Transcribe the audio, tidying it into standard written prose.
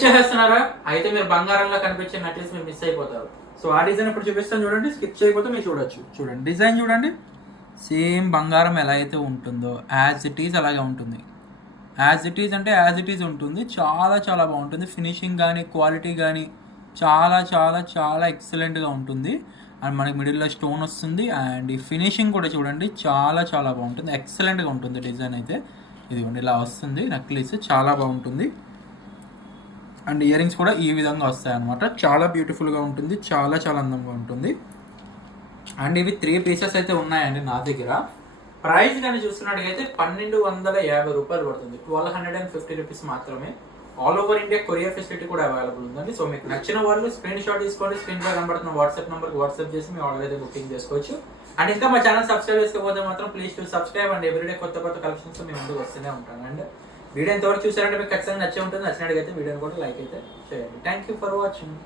చేసేస్తున్నారా? అయితే మీరు బంగారంలో కనిపించే నటిల్స్ మీరు మిస్ అయిపోతారు. సో ఆ డిజైన్ ఇప్పుడు చూపిస్తాను చూడండి. స్కిప్ చేయకపోతే మీరు చూడొచ్చు. చూడండి డిజైన్ చూడండి. సేమ్ బంగారం ఎలా అయితే ఉంటుందో యాజ్ ఇట్ ఈజ్ అలాగే ఉంటుంది. యాజ్ ఇట్ ఈజ్ అంటే యాజ్ ఇట్ ఈజ్ ఉంటుంది. చాలా చాలా బాగుంటుంది. ఫినిషింగ్ కానీ క్వాలిటీ కానీ చాలా చాలా చాలా ఎక్సలెంట్గా ఉంటుంది. అండ్ మనకి మిడిల్లో స్టోన్ వస్తుంది. అండ్ ఈ ఫినిషింగ్ కూడా చూడండి చాలా చాలా బాగుంటుంది. ఎక్సలెంట్గా ఉంటుంది డిజైన్ అయితే. ఇదిగోండి ఇలా వస్తుంది నెక్లెస్, చాలా బాగుంటుంది. అండ్ ఇయర్ రింగ్స్ కూడా ఈ విధంగా వస్తాయి అనమాట. చాలా బ్యూటిఫుల్గా ఉంటుంది, చాలా చాలా అందంగా ఉంటుంది. అండ్ ఇవి 3 పీసెస్ అయితే ఉన్నాయండి నా దగ్గర. ప్రైస్ కానీ చూస్తున్నట్టుగైతే 1250 రూపాయలు పడుతుంది. 1250 రూపీస్ మాత్రమే. All over India courier facility కూడా అవైలబుల్ ఉందండి. సో మీకు నచ్చిన వాళ్ళు స్క్రీన్ షాట్ తీసుకోండి. స్క్రీన్ పై కనబడుతున్న వాట్సాప్ నెంబర్కి వాట్సాప్ చేసి మీ ఆర్డర్ అయితే బుకింగ్ చేసుకోవచ్చు. అండ్ ఇంకా మా ఛానల్ సబ్స్క్రైబ్ చేసుకోకపోతే మాత్రం please to subscribe. And everyday కొత్త కొత్త కలెక్షన్స్ మీ ముందుకు వస్తూనే ఉంటాను. అండ్ వీడియో ఎంతవరకు చూసారంటే మీకు ఖచ్చితంగా నచ్చే ఉంటుంది. నచ్చినట్టుగైతే వీడియోని కూడా లైక్ అయితే చేయండి. Thank you for watching.